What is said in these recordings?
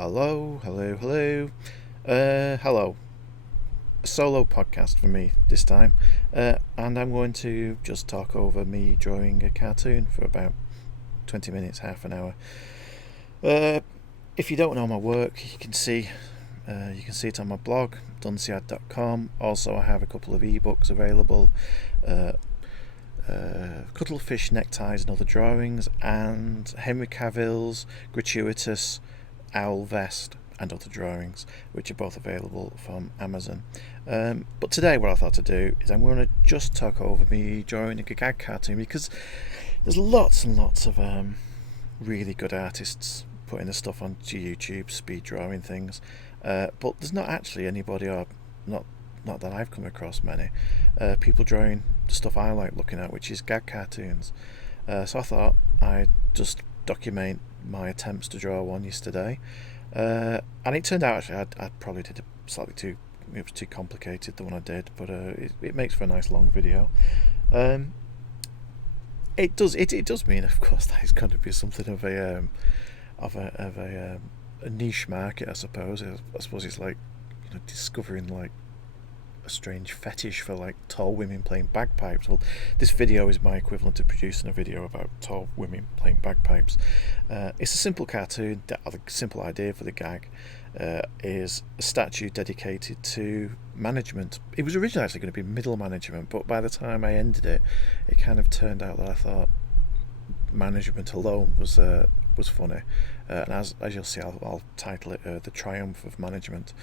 Hello, hello, hello. Hello. A solo podcast for me this time. And I'm going to just talk over me drawing a cartoon for about 20 minutes, half an hour. If you don't know my work, you can see it on my blog, dunciad.com. Also, I have a couple of ebooks available. Cuttlefish neckties and other drawings, and Henry Cavill's Gratuitous owl vest and other drawings, which are both available from Amazon. But today what I thought to do is I'm going to just talk over me drawing a gag cartoon, because there's lots and lots of really good artists putting the stuff onto YouTube, speed drawing things, but there's not actually anybody, or not that I've come across many, people drawing the stuff I like looking at, which is gag cartoons. So I thought I'd just document my attempts to draw one yesterday, and it turned out actually I probably did it was too complicated, the one I did, but it makes for a nice long video. It does mean, of course, that it's going to be something of a niche market, I suppose. I suppose it's like, discovering like a strange fetish for like tall women playing bagpipes. Well, this video is my equivalent to producing a video about tall women playing bagpipes. It's a simple cartoon. The simple idea for the gag is a statue dedicated to management. It was originally actually going to be middle management, but by the time I ended it, it kind of turned out that I thought management alone was funny. And as you'll see, I'll title it "The Triumph of Management."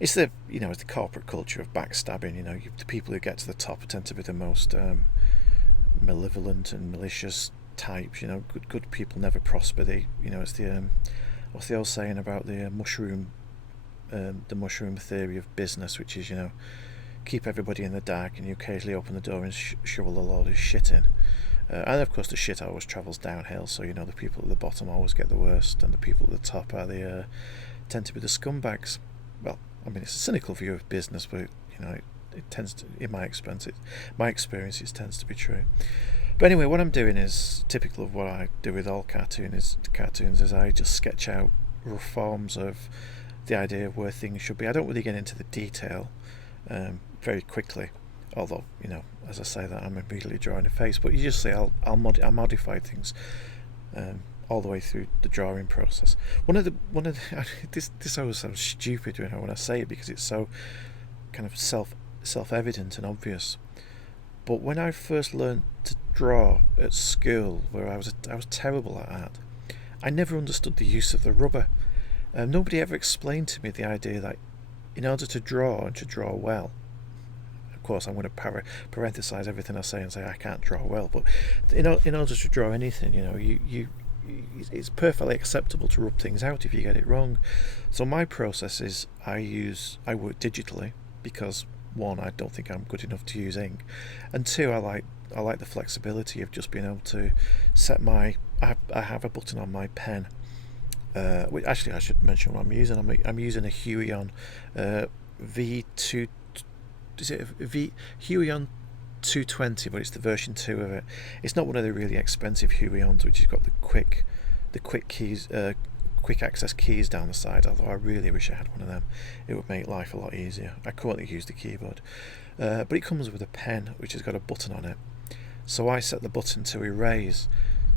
It's the corporate culture of backstabbing. The people who get to the top tend to be the most malevolent and malicious types. Good people never prosper. It's the what's the old saying about the mushroom theory of business, which is keep everybody in the dark, and you occasionally open the door and shovel a load of shit in. And of course, the shit always travels downhill. So the people at the bottom always get the worst, and the people at the top tend to be the scumbags. Well, I mean, it's a cynical view of business, but it tends to, in my experience, it tends to be true. But anyway, what I'm doing is typical of what I do with all cartoons. Is I just sketch out rough forms of the idea of where things should be. I don't really get into the detail very quickly, although as I say that, I'm immediately drawing a face. But you just see, I modify things all the way through the drawing process. One of the this always sounds stupid when I say it, because it's so kind of self-evident and obvious. But when I first learned to draw at school, where I was terrible at art, I never understood the use of the rubber. Nobody ever explained to me the idea that in order to draw, and to draw well, of course I'm going to parenthesize everything I say and say I can't draw well, but in order to draw anything, it's perfectly acceptable to rub things out if you get it wrong. So my process is I work digitally, because one, I don't think I'm good enough to use ink, and two, I like the flexibility of just being able to set I have a button on my pen. Which actually I should mention what I'm using. I'm using a Huion V2. Is it Huion 220? But it's the version 2 of it. It's not one of the really expensive Huions, which has got the quick keys, quick access keys down the side. Although I really wish I had one of them. It would make life a lot easier. I currently use the keyboard, but it comes with a pen which has got a button on it. So I set the button to erase.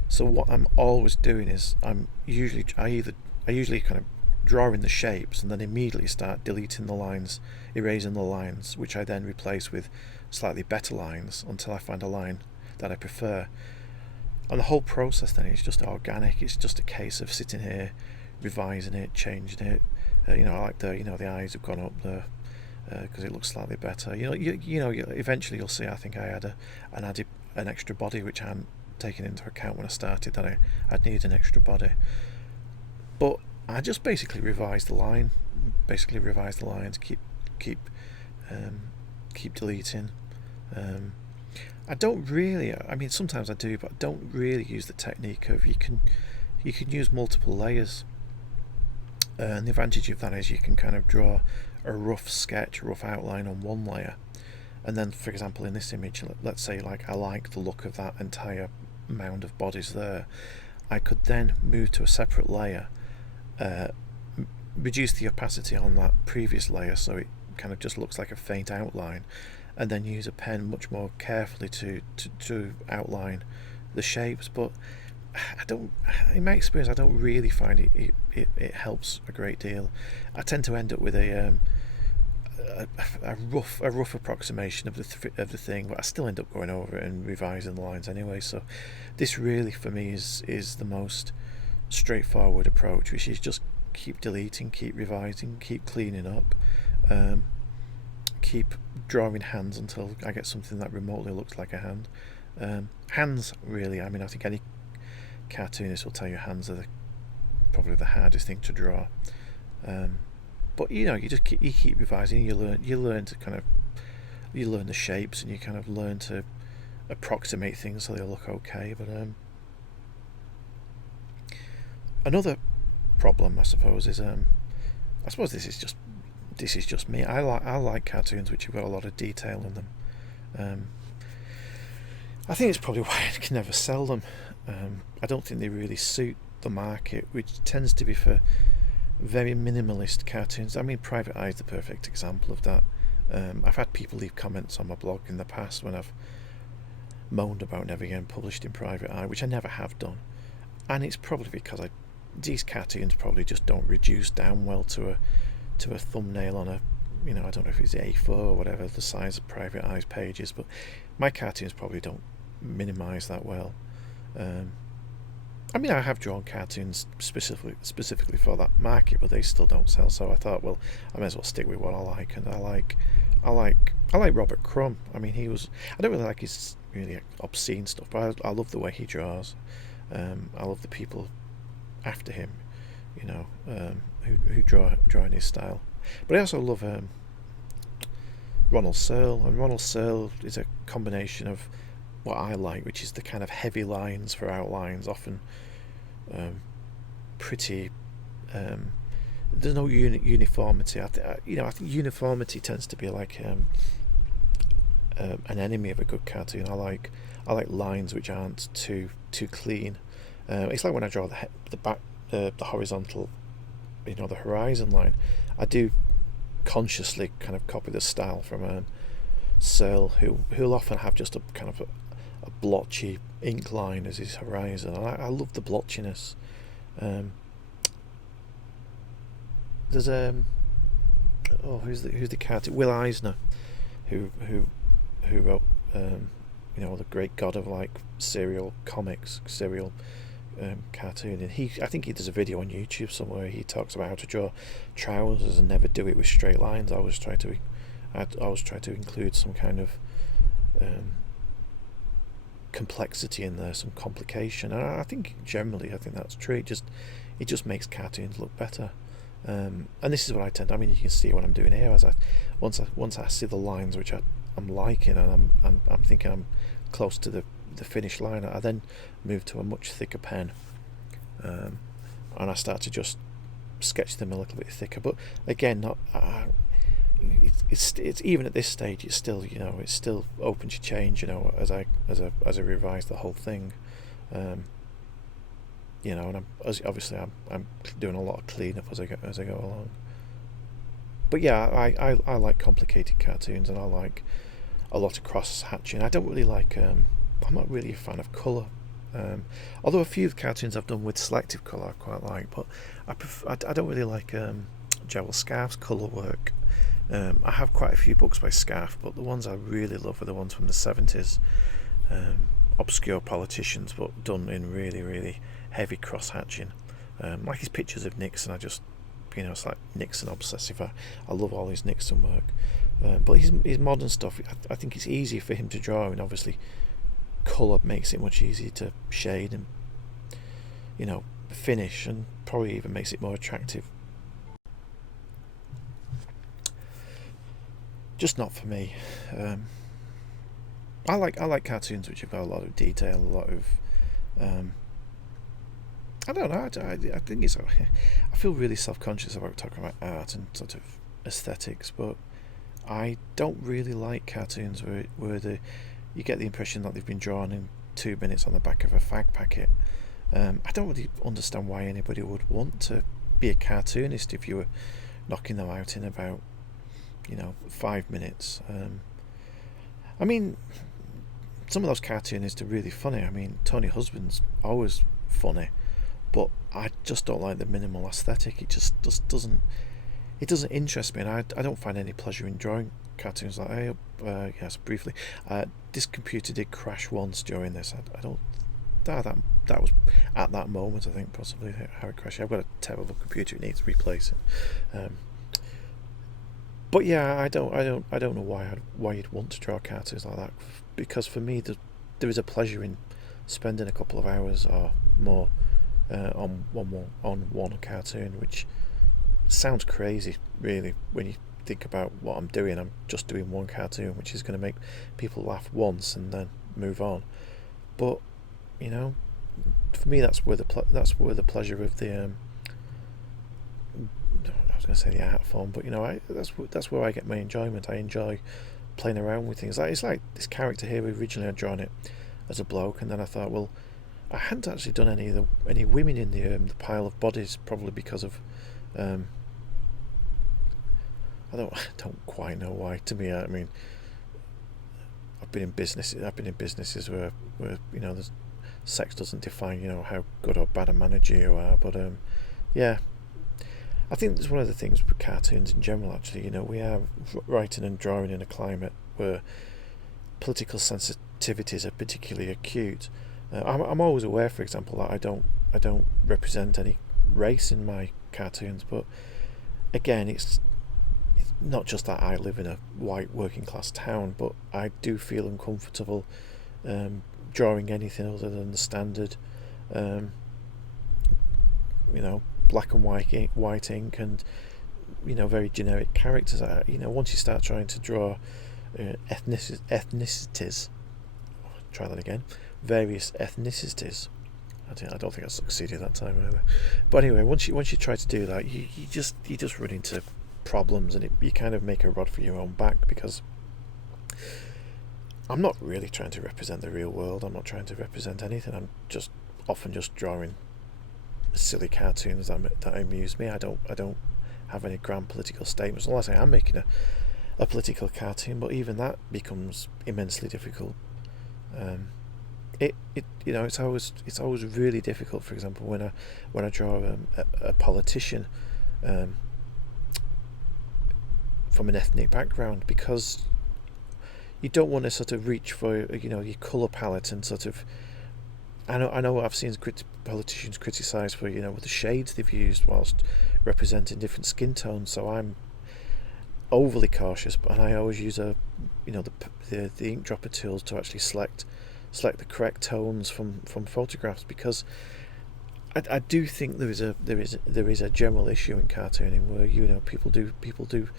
So what I'm always doing is I usually kind of draw in the shapes, and then immediately start deleting the lines, erasing the lines, which I then replace with slightly better lines until I find a line that I prefer. And the whole process then is just organic. It's just a case of sitting here, revising it, changing it. I like the eyes have gone up there because it looks slightly better. Eventually you'll see. I think I had an extra body which I hadn't taken into account when I started, that I'd need an extra body. But I just basically revise the lines, keep deleting. I don't really, I mean, sometimes I do, but I don't really use the technique of you can use multiple layers. And the advantage of that is you can kind of draw a rough outline on one layer, and then, for example, in this image, let's say I like the look of that entire mound of bodies there, I could then move to a separate layer, reduce the opacity on that previous layer so it kind of just looks like a faint outline, and then use a pen much more carefully to outline the shapes. But in my experience, I don't really find it helps a great deal. I tend to end up with a rough approximation of the thing, but I still end up going over it and revising the lines anyway. So this really for me is the most straightforward approach, which is just keep deleting, keep revising, keep cleaning up, keep drawing hands until I get something that remotely looks like a hand. Hands, really, I mean, I think any cartoonist will tell you hands are probably the hardest thing to draw. But you just keep revising. You learn the shapes, and you kind of learn to approximate things so they look okay. But another problem, I suppose, is I suppose this is just me. I like cartoons which have got a lot of detail in them. I think it's probably why I can never sell them. I don't think they really suit the market, which tends to be for very minimalist cartoons. I mean, Private Eye is the perfect example of that. I've had people leave comments on my blog in the past when I've moaned about never getting published in Private Eye, which I never have done, and it's probably because these cartoons probably just don't reduce down well to a thumbnail on a, I don't know if it's A4 or whatever the size of Private Eye's pages, but my cartoons probably don't minimise that well. I mean, I have drawn cartoons specifically for that market, but they still don't sell. So I thought, well, I may as well stick with what I like, and I like Robert Crumb. I mean, I don't really like his really obscene stuff, but I love the way he draws. I love the people after him, who draw in his style. But I also love Ronald Searle, and Ronald Searle is a combination of what I like, which is the kind of heavy lines for outlines, often pretty. There's no uniformity. I think uniformity tends to be like an enemy of a good cartoon. I like lines which aren't too clean. It's like when I draw the horizontal, the horizon line. I do consciously kind of copy the style from Searle, who'll often have just a kind of a blotchy ink line as his horizon. I love the blotchiness. There's who's the cartoon? Will Eisner, who wrote the great god of like serial cartoon, and I think he does a video on YouTube somewhere. He talks about how to draw trousers and never do it with straight lines. I always try to include some kind of complexity in there, some complication, and I think that's true. It just makes cartoons look better. And this is what I tend. I mean, you can see what I'm doing here. Once I see the lines which I'm liking, and I'm thinking I'm close to the finished line, I then move to a much thicker pen, and I start to just sketch them a little bit thicker. But again, not. It's even at this stage, it's still open to change. As I revise the whole thing, and obviously I'm doing a lot of cleanup as I go along. But yeah, I like complicated cartoons, and I like a lot of cross hatching. I don't really like. I'm not really a fan of colour. Although a few cartoons I've done with selective colour I quite like, but I don't really like Joel Scarf's colour work. I have quite a few books by Scarf, but the ones I really love are the ones from the 70s, obscure politicians, but done in really, really heavy cross-hatching. Like his pictures of Nixon, it's like Nixon obsessive. I love all his Nixon work. But his modern stuff, I think it's easier for him to draw, and obviously colour makes it much easier to shade and, finish, and probably even makes it more attractive. Just not for me. I like cartoons which have got a lot of detail, a lot of I don't know. I think I feel really self-conscious about talking about art and sort of aesthetics, but I don't really like cartoons where you get the impression that they've been drawn in 2 minutes on the back of a fag packet. I don't really understand why anybody would want to be a cartoonist if you were knocking them out in about 5 minutes. I mean, some of those cartoonists are really funny. I mean, Tony Husband's always funny, but I just don't like the minimal aesthetic. It just doesn't interest me, and I don't find any pleasure in drawing cartoons like that. Yes, briefly, this computer did crash once during this. I don't. That was at that moment, I think, possibly how it crashed. I've got a terrible computer; it needs replacing. But yeah, I don't know why you'd want to draw cartoons like that, because for me there is a pleasure in spending a couple of hours or more on one cartoon, which sounds crazy really when you think about what I'm doing. I'm just doing one cartoon, which is going to make people laugh once and then move on. But for me, that's where the pleasure of the I was going to say the art form, but that's where I get my enjoyment. I enjoy playing around with things. It's like this character here. Originally, I'd drawn it as a bloke, and then I thought, well, I hadn't actually done any women in the pile of bodies, probably because of I don't quite know why. To me, I mean, I've been in businesses where there's sex doesn't define how good or bad a manager you are. But yeah, I think that's one of the things with cartoons in general. Actually, we are writing and drawing in a climate where political sensitivities are particularly acute. I'm always aware, for example, that I don't represent any race in my cartoons, but again, it's not just that I live in a white working class town, but I do feel uncomfortable drawing anything other than the standard, black and white ink and very generic characters. Once you start trying to draw ethnicities, try that again, various ethnicities. I don't think I succeeded that time either. But anyway, once you try to do that, you just run into problems, and you kind of make a rod for your own back, because I'm not really trying to represent the real world. I'm not trying to represent anything. I'm often just drawing silly cartoons that amuse me. I don't have any grand political statements, unless I am making a political cartoon. But even that becomes immensely difficult. It's always really difficult. For example, when I draw a politician from an ethnic background, because you don't want to sort of reach for your colour palette and sort of. I know I've seen politicians criticised for with the shades they've used whilst representing different skin tones. So I'm overly cautious, and I always use the ink dropper tools to actually select the correct tones from photographs, because I do think there is a general issue in cartooning where people do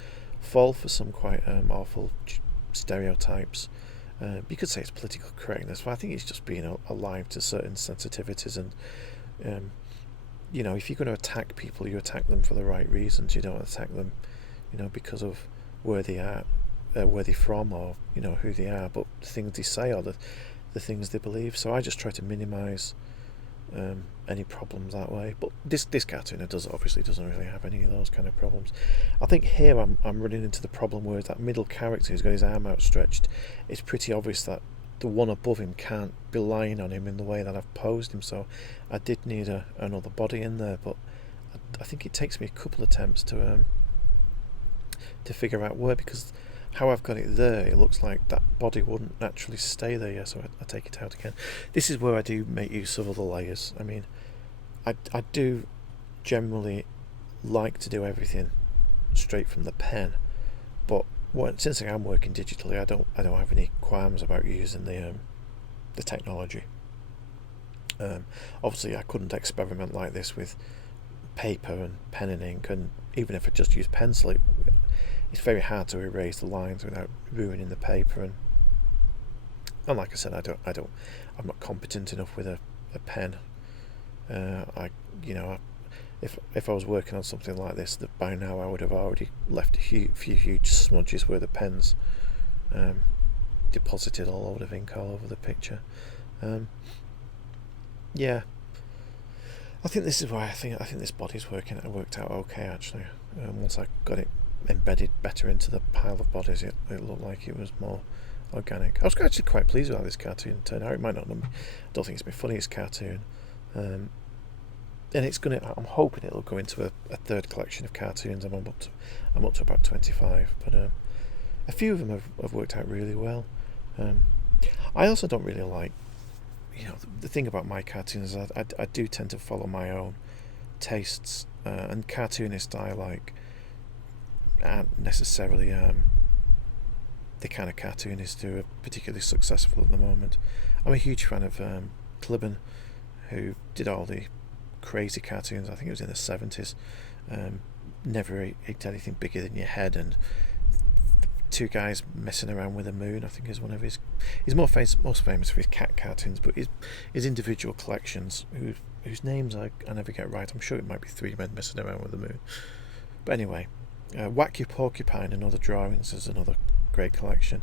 fall for some quite awful stereotypes. You could say it's political correctness, but I think it's just being alive to certain sensitivities, and if you're going to attack people, you attack them for the right reasons. You don't attack them because of where they are, where they're from, or who they are, but the things they say or the things they believe. So I just try to minimise any problems that way. But this cartoon obviously doesn't really have any of those kind of problems. I think here I'm running into the problem where that middle character who's got his arm outstretched, it's pretty obvious that the one above him can't be lying on him in the way that I've posed him. So I did need another body in there, but I think it takes me a couple of attempts to figure out where, because how I've got it there, it looks like that body wouldn't naturally stay there. Yeah, so I take it out again. This is where I do make use of other layers. I mean, I do generally like to do everything straight from the pen, but since I am working digitally, I don't have any qualms about using the technology. Obviously, I couldn't experiment like this with paper and pen and ink, and even if I just use pencil, it's very hard to erase the lines without ruining the paper, and like I said, I'm not competent enough with a pen. If I was working on something like this, that by now I would have already left a few huge smudges where the pen's deposited a load of ink all over the picture. Yeah, I think this is why I think this body's worked out okay actually. Once I got it embedded better into the pile of bodies, it looked like it was more organic. I was actually quite pleased with how this cartoon turned out. It might not. I don't think it's my funniest cartoon, and it's gonna. I'm hoping it'll go into a third collection of cartoons. I'm up to about 25, but a few of them have worked out really well. I also don't really like, the thing about my cartoons is I do tend to follow my own tastes, and cartoonists I like aren't necessarily the kind of cartoonists who are particularly successful at the moment. I'm a huge fan of Clibben, who did all the crazy cartoons. I think it was in the 70s. Never ate anything bigger than your head, and two guys messing around with a moon, I think, is one of his. He's most famous for his cat cartoons, but his individual collections, whose names I never get right. I'm sure it might be Three Men Messing Around with the Moon. But anyway, Whack Your Porcupine and Other Drawings is another great collection.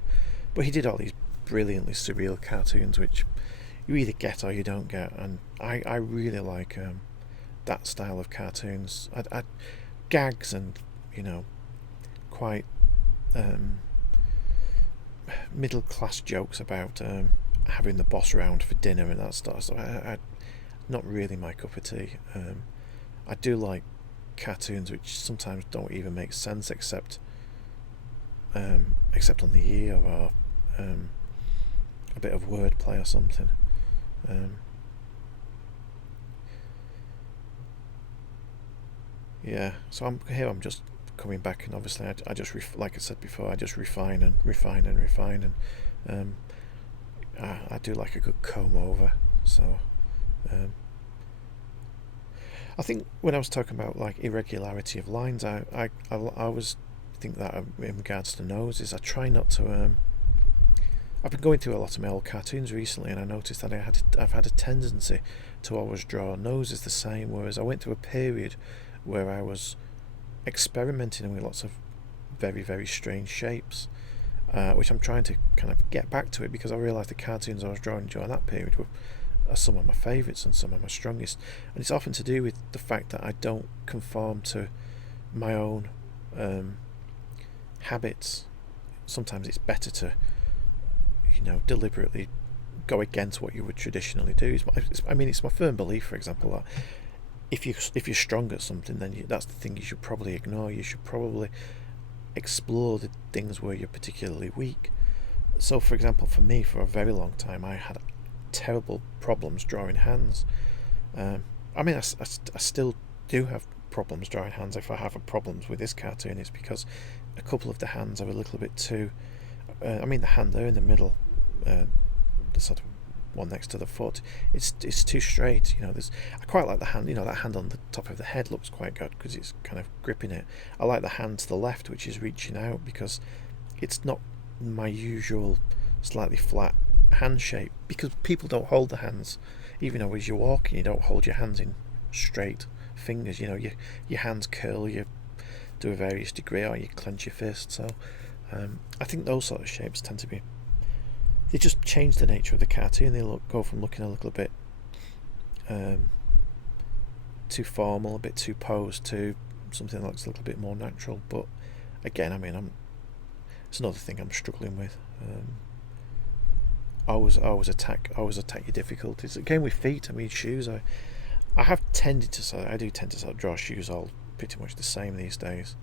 But he did all these brilliantly surreal cartoons, which you either get or you don't get, and I really like that style of cartoons. I gags and quite middle class jokes about having the boss around for dinner and that stuff. So I not really my cup of tea. I do like cartoons which sometimes don't even make sense except on the ear, or a bit of wordplay or something. So I'm just coming back, and obviously I just like I said before, I just refine and I do like a good comb over. So I think when I was talking about like irregularity of lines, I always think that in regards to noses, I try not to. I've been going through a lot of my old cartoons recently, and I noticed that I've had a tendency to always draw noses the same, whereas I went through a period where I was experimenting with lots of very, very strange shapes, which I'm trying to kind of get back to it, because I realised the cartoons I was drawing during that period are some of my favourites and some of my strongest, and it's often to do with the fact that I don't conform to my own habits. Sometimes it's better to deliberately go against what you would traditionally do. It's my firm belief, for example, that if you're strong at something, then that's the thing you should probably ignore. You should probably explore the things where you're particularly weak. So, for example, for me, for a very long time, I had terrible problems drawing hands. I still do have problems drawing hands. If I have problems with this cartoon, it's because a couple of the hands are a little bit too. The hand there in the middle, the sort of one next to the foot, it's too straight. I quite like the hand. That hand on the top of the head looks quite good because it's kind of gripping it. I like the hand to the left, which is reaching out, because it's not my usual slightly flat hand shape, because people don't hold the hands, even though as you're walking you don't hold your hands in straight fingers. Your hands curl, you do a various degree, or you clench your fist. So I think those sort of shapes tend to be, they just change the nature of the cartoon. They go from looking a little bit too formal, a bit too posed, to something that looks a little bit more natural. But again, it's another thing I'm struggling with. I always attack your difficulties. Again with feet, shoes. I tend to sort of draw shoes all pretty much the same these days.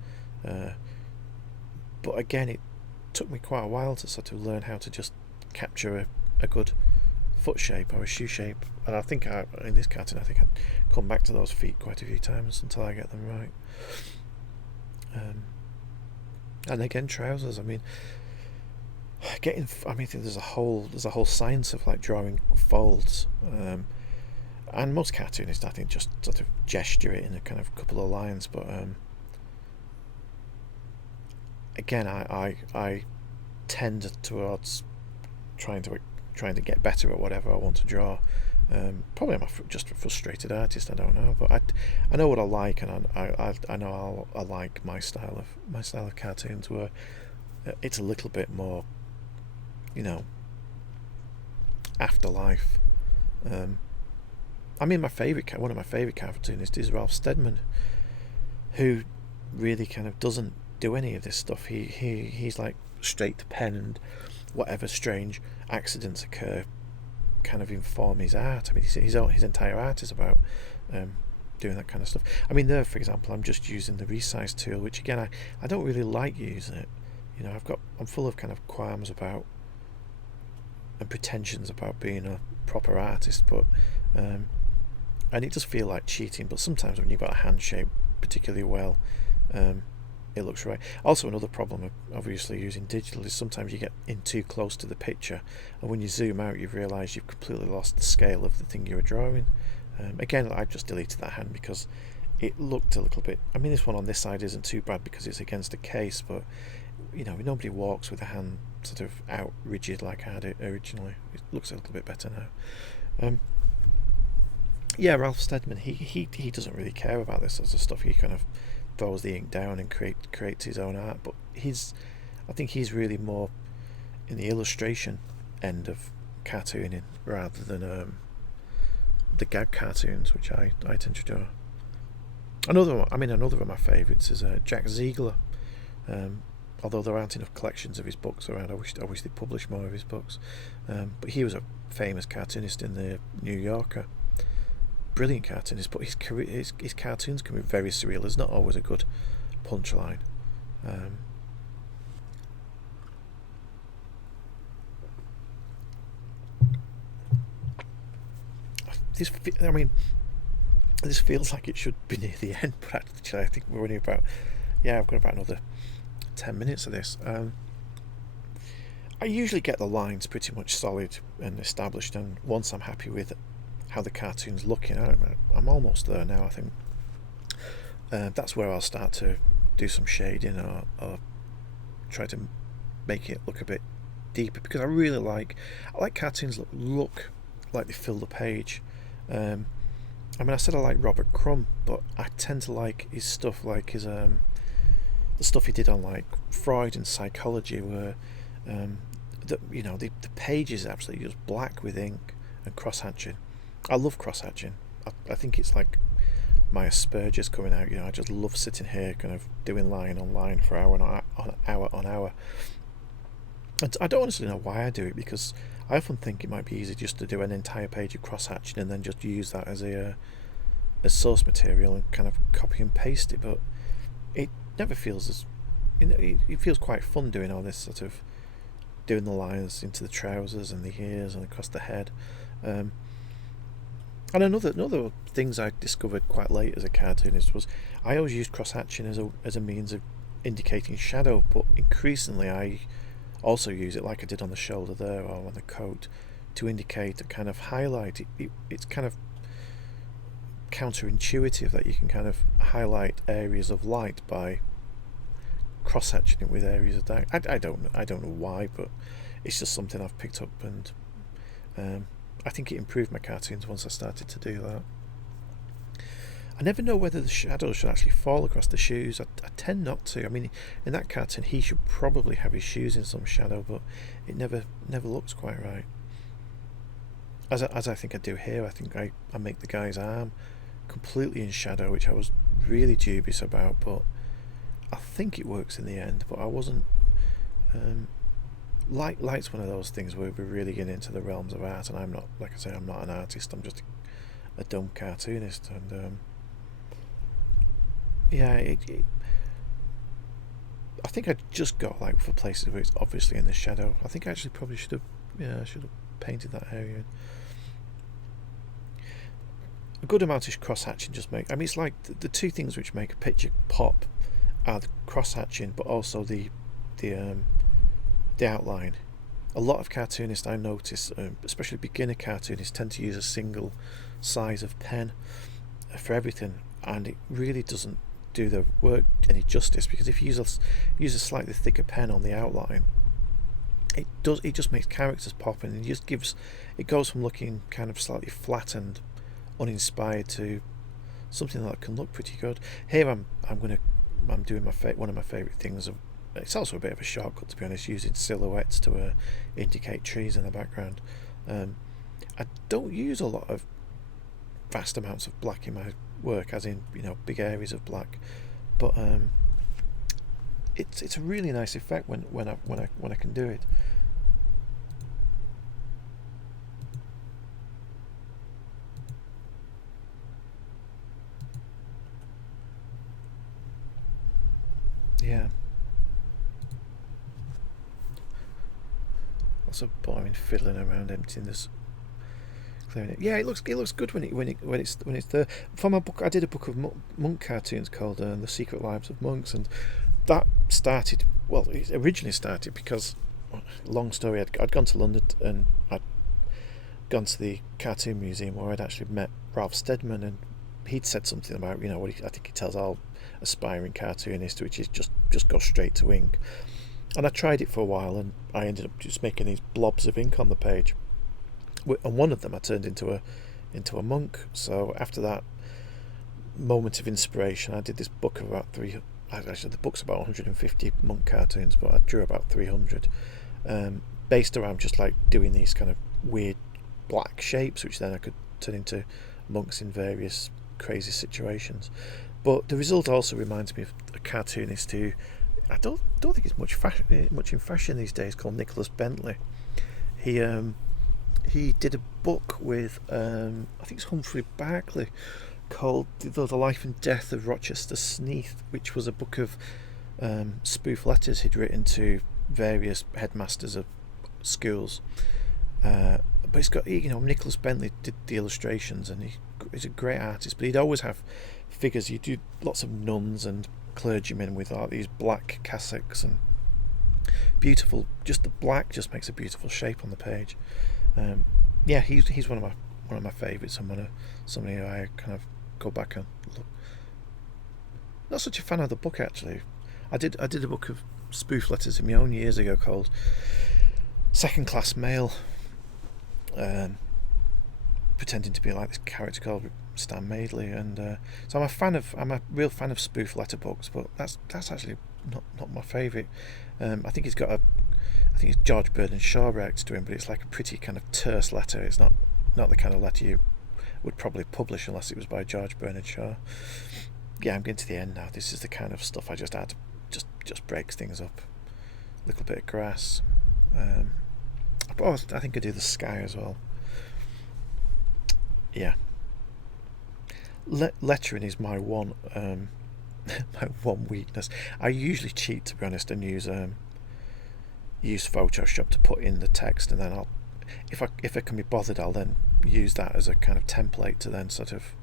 But again, it took me quite a while to sort of learn how to just capture a good foot shape or a shoe shape, and I think in this cartoon I come back to those feet quite a few times until I get them right. And again, trousers. There's a whole science of like drawing folds, and most cartoonists I think just sort of gesture it in a kind of couple of lines, but again, I tend towards trying to get better at whatever I want to draw. Probably I'm just a frustrated artist. I don't know, but I know what I like, and I know I like my style of cartoons, where it's a little bit more, afterlife. I mean, one of my favourite cartoonists is Ralph Steadman, who really kind of doesn't do any of this stuff. He's like straight to pen, and whatever strange accidents occur kind of inform his art. I mean, his entire art is about doing that kind of stuff. I mean, there, for example, I'm just using the resize tool, which again, I don't really like using it. You know, I'm full of kind of qualms about and pretensions about being a proper artist, but and it does feel like cheating. But sometimes when you've got a hand shape particularly well, it looks right. Also, another problem of obviously using digital is sometimes you get in too close to the picture, and when you zoom out, you realise you've completely lost the scale of the thing you were drawing. Again, I've just deleted that hand because it looked a little bit. I mean, this one on this side isn't too bad because it's against a case, but you know, nobody walks with a hand sort of out rigid like I had it originally. It looks a little bit better now. Yeah, Ralph Steadman, he doesn't really care about this sort of stuff. He kind of throws the ink down and creates his own art, but I think he's really more in the illustration end of cartooning rather than the gag cartoons, which I tend to do. Another of my favourites is Jack Ziegler. Although there aren't enough collections of his books around, I wish they published more of his books. But he was a famous cartoonist in the New Yorker. Brilliant cartoonist, but his cartoons can be very surreal. There's not always a good punchline. This feels like it should be near the end, but actually I think we're only about... Yeah, I've got about another 10 minutes of this. I usually get the lines pretty much solid and established, and once I'm happy with how the cartoon's looking, I'm almost there now, I think. That's where I'll start to do some shading or try to make it look a bit deeper, because I like cartoons that look like they fill the page. I said I like Robert Crumb, but I tend to like his stuff, like his the stuff he did on like Freud and psychology, where the page is absolutely just black with ink and cross-hatching. I love cross-hatching. I think it's like my Asperger's coming out. I just love sitting here kind of doing line on line for hour on hour. And I don't honestly know why I do it, because I often think it might be easy just to do an entire page of cross-hatching and then just use that as source material and kind of copy and paste it, but it never feels as... it feels quite fun doing all this sort of... doing the lines into the trousers and the ears and across the head. And another things I discovered quite late as a cartoonist was I always used cross-hatching as a means of indicating shadow, but increasingly I also use it, like I did on the shoulder there or on the coat, to indicate a kind of highlight. It's kind of counterintuitive that you can kind of highlight areas of light by cross-hatching it with areas of dark. I don't know why, but it's just something I've picked up, and I think it improved my cartoons once I started to do that. I never know whether the shadows should actually fall across the shoes. I tend not to. I mean, in that cartoon he should probably have his shoes in some shadow, but it never looks quite right. As I think I do here, I think I make the guy's arm completely in shadow, which I was really dubious about, but I think it works in the end. But I wasn't... Light's one of those things where we're really getting into the realms of art, and I'm not, like I say, I'm not an artist, I'm just a dumb cartoonist, and I think I just got like for places where it's obviously in the shadow. I think I actually probably should have painted that area. A good amount of cross-hatching just make... it's like the two things which make a picture pop are the cross-hatching, but also the outline. A lot of cartoonists I notice, especially beginner cartoonists, tend to use a single size of pen for everything, and it really doesn't do the work any justice, because if you use a slightly thicker pen on the outline, it just makes characters pop, and it goes from looking kind of slightly flat and uninspired to something that can look pretty good. Here I'm doing one of my favourite things. It's also a bit of a shortcut, to be honest, using silhouettes to indicate trees in the background. I don't use a lot of vast amounts of black in my work, as in, you know, big areas of black. But it's a really nice effect when I can do it. Yeah. Lots of boring fiddling around, emptying this, clearing it. Yeah, it looks good when it's there. For my book, I did a book of monk cartoons called The Secret Lives of Monks, and that started. Well, it originally started because, long story. I'd gone to London and I'd gone to the cartoon museum where I'd actually met Ralph Steadman, and he'd said something about, you know, what I think he tells all aspiring cartoonists, which is just go straight to ink. And I tried it for a while, and I ended up just making these blobs of ink on the page. And one of them I turned into a monk. So after that moment of inspiration, I did this book of about actually the book's about 150 monk cartoons, but I drew about 300, based around just like doing these kind of weird black shapes, which then I could turn into monks in various crazy situations. But the result also reminds me of a cartoonist who I don't think it's much in fashion these days, called Nicholas Bentley. He did a book with I think it's Humphrey Barclay, called The Life and Death of Rochester Sneath, which was a book of spoof letters he'd written to various headmasters of schools. But it's got, you know, Nicholas Bentley did the illustrations, and he's a great artist. But he'd always have figures. He'd do lots of nuns and clergymen with all these black cassocks, and beautiful. Just the black just makes a beautiful shape on the page. Yeah, he's one of my favourites, and somebody who I kind of go back and look. Not such a fan of the book, actually. I did a book of spoof letters in my own years ago called Second Class Mail, pretending to be like this character called Stan Madeley, and so I'm a real fan of spoof letter books, but that's actually not my favourite. I think it's George Bernard Shaw writes to him, but it's like a pretty kind of terse letter. It's not the kind of letter you would probably publish unless it was by George Bernard Shaw. Yeah, I'm getting to the end now. This is the kind of stuff I just add, just breaks things up. A little bit of grass. I think I do the sky as well. Yeah. Lettering is my one my one weakness. I usually cheat, to be honest, and use Photoshop to put in the text, and then I'll, if I can be bothered, I'll then use that as a kind of template to then sort of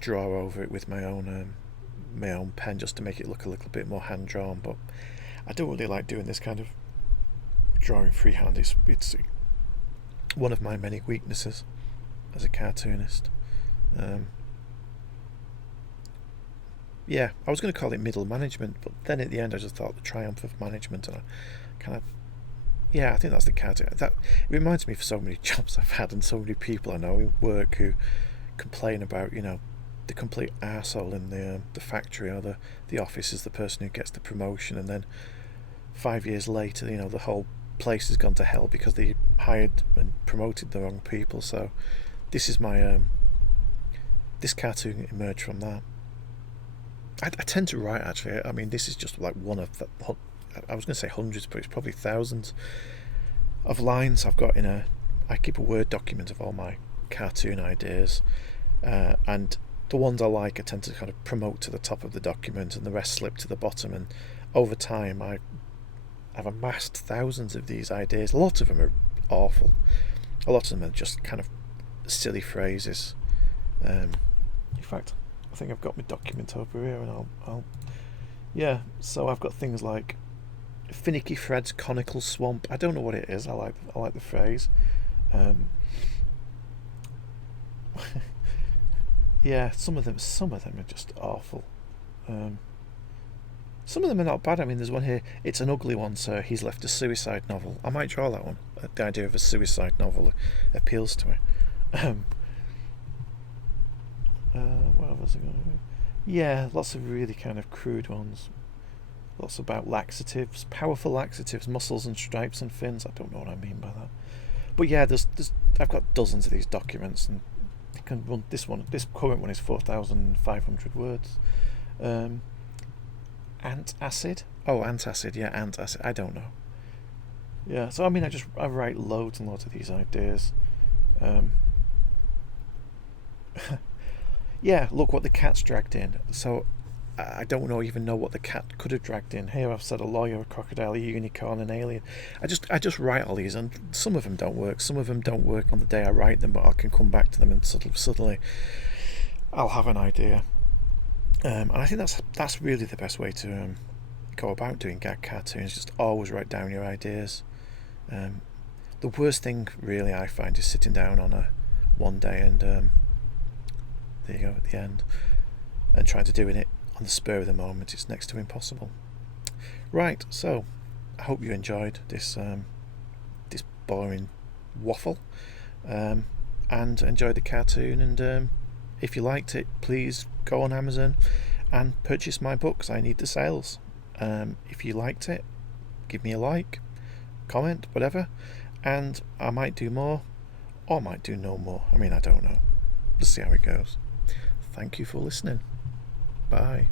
draw over it with my own pen, just to make it look a little bit more hand drawn. But I don't really like doing this kind of drawing freehand. It's one of my many weaknesses as a cartoonist. Yeah, I was going to call it middle management, but then at the end I just thought the triumph of management, and I kind of, yeah, I think that's the cartoon. That, it reminds me of so many jobs I've had and so many people I know in work who complain about, you know, the complete arsehole in the factory or the office is the person who gets the promotion, and then 5 years later, you know, the whole place has gone to hell because they hired and promoted the wrong people. So this is my this cartoon emerged from that. I tend to write, actually. I mean, this is just like one of the, I was going to say hundreds, but it's probably thousands of lines I've got I keep a Word document of all my cartoon ideas, and the ones I like I tend to kind of promote to the top of the document, and the rest slip to the bottom. And over time I've amassed thousands of these ideas. A lot of them are awful. A lot of them are just kind of silly phrases. In fact, I think I've got my document over here, and I'll yeah. So I've got things like Finicky Fred's Conical Swamp. I don't know what it is. I like the phrase. Yeah, some of them are just awful. Some of them are not bad. I mean, there's one here. It's an ugly one, sir. He's left a suicide novel. I might draw that one. The idea of a suicide novel appeals to me. What was I going to do? Yeah, lots of really kind of crude ones. Lots about laxatives, powerful laxatives, muscles and stripes and fins. I don't know what I mean by that. But yeah, there's I've got dozens of these documents, and can run this one. This current one is 4,500 words. Antacid? Oh, antacid. Yeah, antacid. I don't know. Yeah. So I mean, I write loads and loads of these ideas. Yeah. Look what the cat's dragged in. So I don't even know what the cat could have dragged in. Here I've said a lawyer, a crocodile, a unicorn, an alien. I just write all these, and some of them don't work. Some of them don't work on the day I write them, but I can come back to them and suddenly I'll have an idea. And I think that's really the best way to go about doing gag cartoons. Just always write down your ideas. The worst thing really I find is sitting down on one day and there you go at the end and trying to do it on the spur of the moment. It's next to impossible. Right, so I hope you enjoyed this boring waffle, and enjoyed the cartoon. And if you liked it, please go on Amazon and purchase my books. I need the sales. If you liked it, give me a like, comment, whatever, and I might do more, or I might do no more. I mean, I don't know. Let's see how it goes. Thank you for listening. Bye.